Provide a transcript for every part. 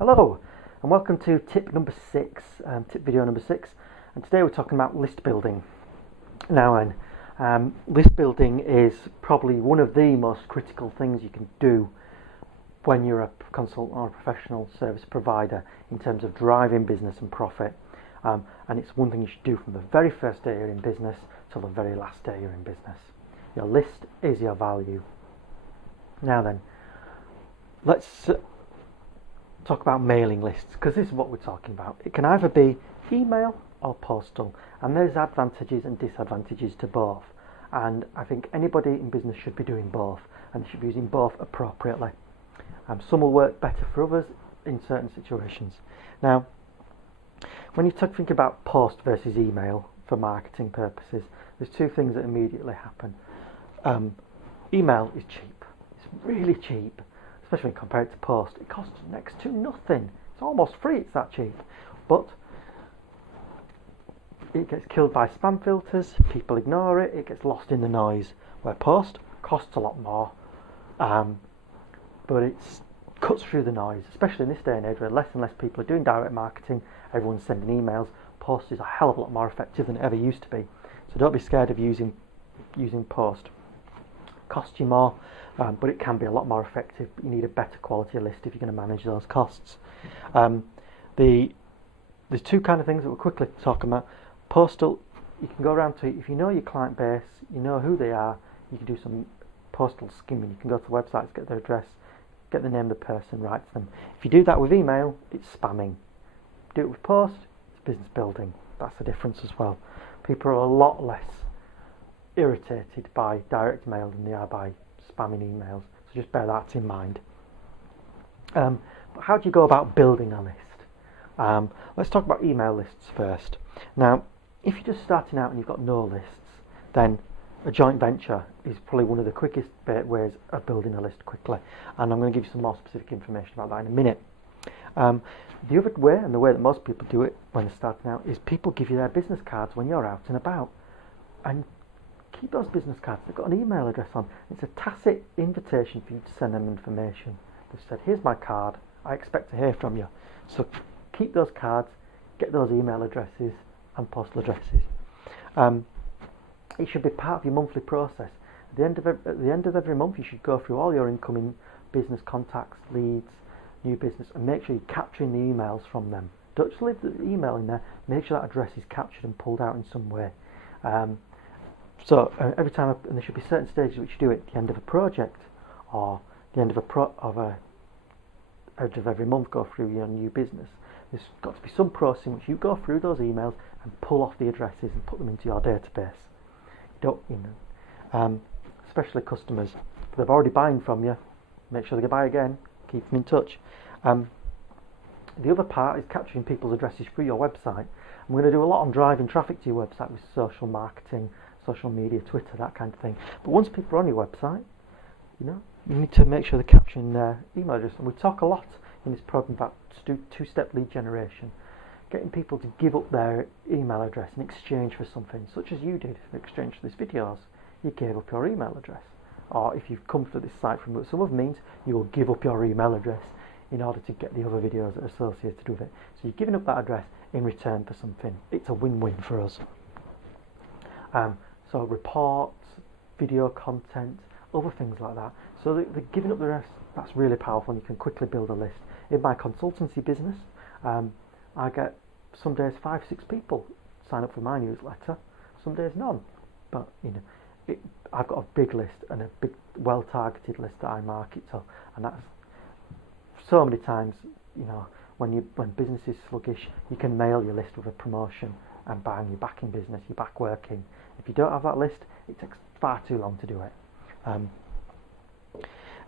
Hello and welcome to tip video number 6, and today we're talking about list building. Now then, list building is probably one of the most critical things you can do when you're a consultant or a professional service provider in terms of driving business and profit, and it's one thing you should do from the very first day you're in business till the very last day you're in business. Your list is your value. Now then, let's talk about mailing lists, because this is what we're talking about. It can either be email or postal, and there's advantages and disadvantages to both, and I think anybody in business should be doing both, and they should be using both appropriately. Some will work better for others in certain situations. Now, when you think about post versus email for marketing purposes, there's two things that immediately happen. Email is cheap. It's really cheap, especially when compared to post. It costs next to nothing. It's almost free, it's that cheap. But it gets killed by spam filters, people ignore it, it gets lost in the noise. Where post costs a lot more, but it cuts through the noise, especially in this day and age where less and less people are doing direct marketing, everyone's sending emails. Post is a hell of a lot more effective than it ever used to be. So don't be scared of using post. Costs you more, but it can be a lot more effective. But you need a better quality list if you're going to manage those costs. There's two kind of things that we're quickly talking about. Postal, you can go around to, if you know your client base, you know who they are, you can do some postal skimming. You can go to websites, get their address, get the name of the person, write to them. If you do that with email, it's spamming. Do it with post, it's business building. That's the difference as well. People are a lot less irritated by direct mail than they are by spamming emails, so just bear that in mind. But how do you go about building a list? Let's talk about email lists first. Now, if you're just starting out and you've got no lists, then a joint venture is probably one of the quickest ways of building a list quickly, and I'm going to give you some more specific information about that in a minute. The other way, and the way that most people do it when they're starting out, is people give you their business cards when you're out and about, and keep those business cards. They've got an email address on. It's a tacit invitation for you to send them information. They've said, here's my card, I expect to hear from you. So keep those cards, get those email addresses and postal addresses. It should be part of your monthly process. At the end of every month, you should go through all your incoming business contacts, leads, new business, and make sure you're capturing the emails from them. Don't just leave the email in there, make sure that address is captured and pulled out in some way. So every time, and there should be certain stages which you do it at the end of a project, or the end of every month, go through your new business. There's got to be some process in which you go through those emails and pull off the addresses and put them into your database. Especially customers, if they're already buying from you, make sure they buy again, keep them in touch. The other part is capturing people's addresses through your website. I'm going to do a lot on driving traffic to your website with social marketing, social media, Twitter, that kind of thing. But once people are on your website, you need to make sure they're capturing their email address. And we talk a lot in this program about two-step lead generation, getting people to give up their email address in exchange for something, such as you did in exchange for these videos. You gave up your email address. Or if you've come to this site from some other means, you will give up your email address in order to get the other videos that are associated with it. So you're giving up that address in return for something. It's a win-win for us. So reports, video content, other things like that. So the giving up the rest, that's really powerful, and you can quickly build a list. In my consultancy business, I get some days 5-6 people sign up for my newsletter, some days none. But I've got a big list and a big, well-targeted list that I market to, and that's so many times. When business is sluggish, you can mail your list with a promotion, and bang, you're back in business, you're back working. If you don't have that list, it takes far too long to do it.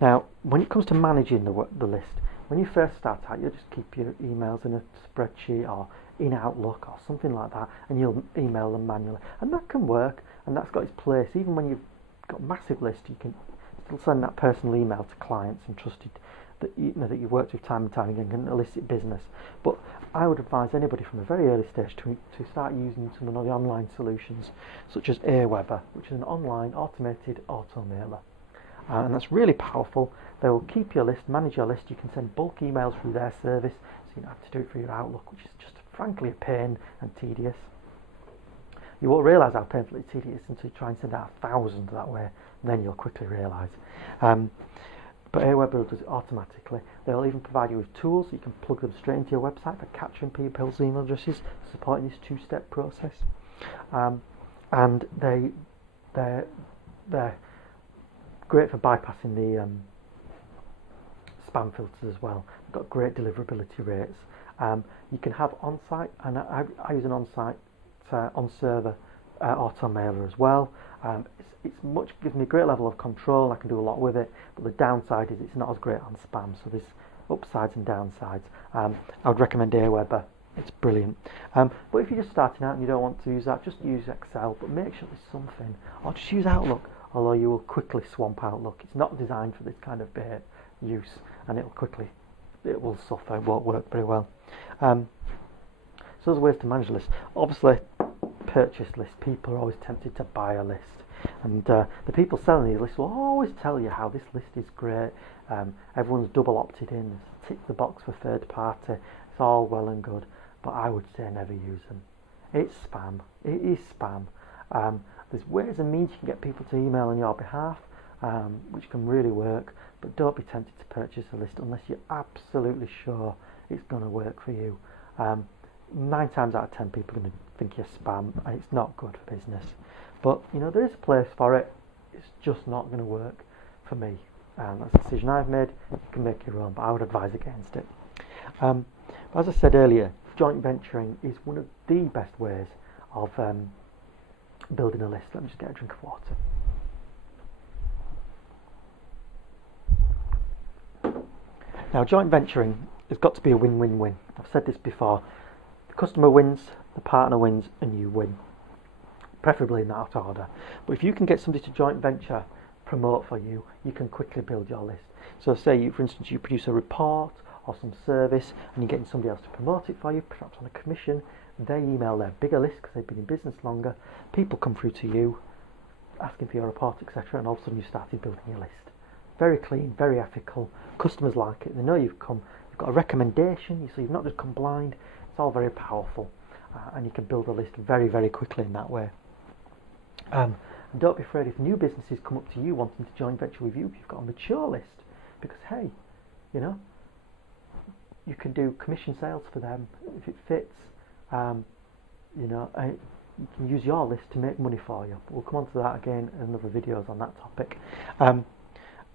Now, when it comes to managing the list, when you first start out, you'll just keep your emails in a spreadsheet or in Outlook or something like that, and you'll email them manually. And that can work, and that's got its place. Even when you've got a massive list, you can still send that personal email to clients and trusted that you've worked with time and time again, can elicit business. But I would advise anybody from a very early stage to start using some of the online solutions, such as Aweber, which is an online automated auto mailer. and that's really powerful. They will keep your list, manage your list. You can send bulk emails through their service, so you don't have to do it through your Outlook, which is just frankly a pain and tedious. You won't realise how painful it's tedious until you try and send out 1,000 that way, and then you'll quickly realise. But Aweber does it automatically. They'll even provide you with tools so you can plug them straight into your website for capturing people's email addresses, supporting this two-step process. And they're great for bypassing the spam filters as well. They've got great deliverability rates. You can have on-site, and I use an on-site on-server auto mailer as well. Gives me a great level of control. I can do a lot with it, but the downside is it's not as great on spam. So there's upsides and downsides. I would recommend Aweber. It's brilliant. But if you're just starting out and you don't want to use that, just use Excel. But make sure there's something, or just use Outlook. Although you will quickly swamp Outlook. It's not designed for this kind of use, and it will suffer. It won't work very well. So there's ways to manage a list. Obviously, purchase list. People are always tempted to buy a list. And the people selling these lists will always tell you how this list is great. Everyone's double opted in. Tick the box for third party. It's all well and good, but I would say never use them. It's spam. It is spam. There's ways and means you can get people to email on your behalf, which can really work. But don't be tempted to purchase a list unless you're absolutely sure it's going to work for you. 9 times out of 10 people are going to think you're spam, and it's not good for business. But there is a place for it. It's just not going to work for me. That's a decision I've made. You can make your own, but I would advise against it. But as I said earlier, joint venturing is one of the best ways of building a list. Let me just get a drink of water. Now, joint venturing has got to be a win-win-win. I've said this before. The customer wins, the partner wins, and you win. Preferably in that order. But if you can get somebody to joint venture promote for you, you can quickly build your list. So say, for instance, you produce a report or some service and you're getting somebody else to promote it for you, perhaps on a commission. They email their bigger list because they've been in business longer. People come through to you asking for your report, etc., and all of a sudden you started building your list. Very clean, very ethical. Customers like it. They know you've come. You've got a recommendation, so you've not just come blind. It's all very powerful, and you can build a list very, very quickly in that way. And don't be afraid if new businesses come up to you wanting to joint venture with you if you've got a mature list, because hey, you can do commission sales for them if it fits. You can use your list to make money for you. We'll come on to that again in other videos on that topic.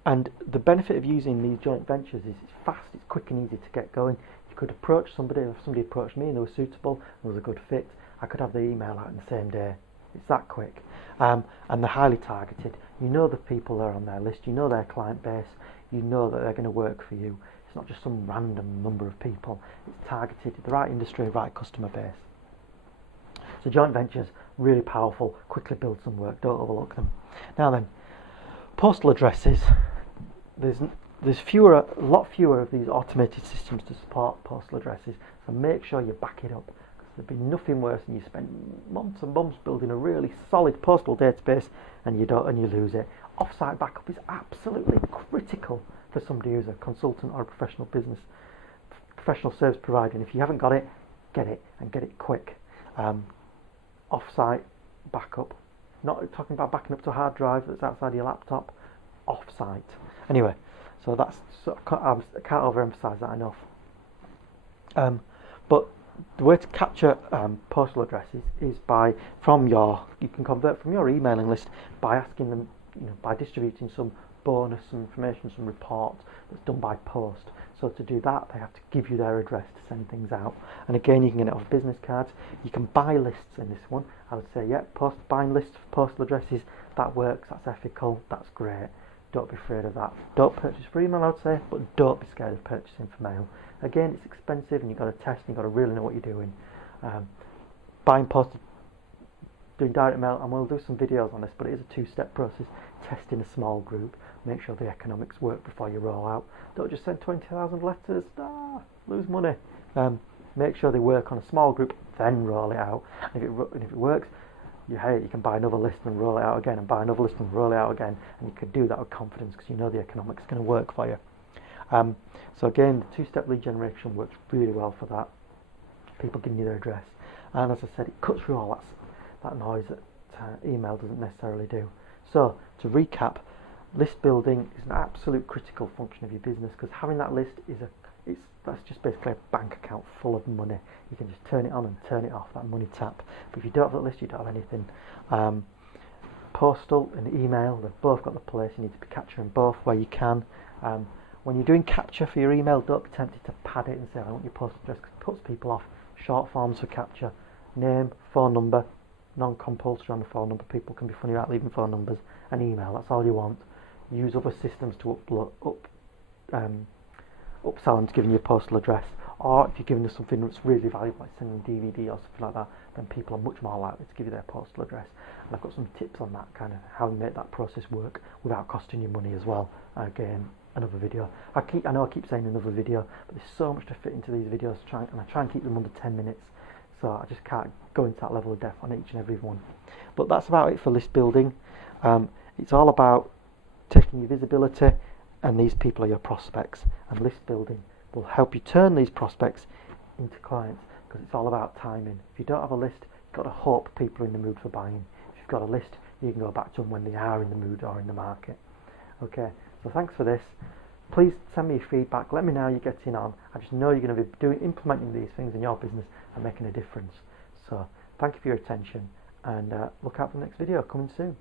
And the benefit of using these joint ventures is it's fast, it's quick and easy to get going. You could approach somebody, if somebody approached me and they were suitable and there was a good fit, I could have the email out in the same day. It's that quick. And they're highly targeted. You know the people that are on their list, you know their client base, you know that they're going to work for you. It's not just some random number of people. It's targeted at the right industry, right customer base. So joint ventures, really powerful, quickly build some work, don't overlook them. Now then, postal addresses. There's a lot fewer of these automated systems to support postal addresses, so make sure you back it up, because there'd be nothing worse than you spend months and months building a really solid postal database and you lose it. Off-site backup is absolutely critical for somebody who's a consultant or a professional service provider, and if you haven't got it, get it, and get it quick. Off-site backup, not talking about backing up to a hard drive that's outside your laptop, off-site. Anyway, so that's, I can't overemphasize that enough. But the way to capture postal addresses is you can convert from your emailing list by asking them, by distributing some bonus, some information, some report that's done by post. So to do that, they have to give you their address to send things out. And again, you can get it off business cards. You can buy lists in this one. I would say, yeah, buying lists for postal addresses, that works, that's ethical, that's great. Don't be afraid of that. Don't purchase for email, I would say, but don't be scared of purchasing for mail. Again, it's expensive and you've got to test and you've got to really know what you're doing. Buying postal, doing direct mail, and we'll do some videos on this, but it is a 2-step process. Test in a small group, make sure the economics work before you roll out. Don't just send 20,000 letters, lose money. Make sure they work on a small group, then roll it out. And if it works, you hate it, you can buy another list and roll it out again, and buy another list and roll it out again, and you can do that with confidence because you know the economics is going to work for you. So again, the two-step lead generation works really well for that. People giving you their address, and as I said, it cuts through all that noise that email doesn't necessarily do. So to recap, list building is an absolute critical function of your business, because having that list that's just basically a bank account full of money. You can just turn it on and turn it off, that money tap. But if you don't have that list, you don't have anything. Postal and email, they've both got the place. You need to be capturing both where you can. When you're doing capture for your email, don't be tempted to pad it and say, I want your postal address, because it puts people off. Short forms for capture: name, phone number, non-compulsory on the phone number. People can be funny about leaving phone numbers, and email. That's all you want. Use other systems to upsell them to giving you a postal address, or if you're giving them something that's really valuable, like sending a DVD or something like that, then people are much more likely to give you their postal address. And I've got some tips on that, kind of how you make that process work without costing you money as well. Again, another video. I know I keep saying another video, but there's so much to fit into these videos, and I try and keep them under 10 minutes, so I just can't go into that level of depth on each and every one. But that's about it for list building. It's all about taking your visibility, and these people are your prospects, and list building will help you turn these prospects into clients, because it's all about timing. If you don't have a list, you've got to hope people are in the mood for buying. If you've got a list, you can go back to them when they are in the mood or in the market. Okay, so thanks for this. Please send me your feedback. Let me know how you're getting on. I just know you're going to be implementing these things in your business and making a difference. So thank you for your attention, and look out for the next video coming soon.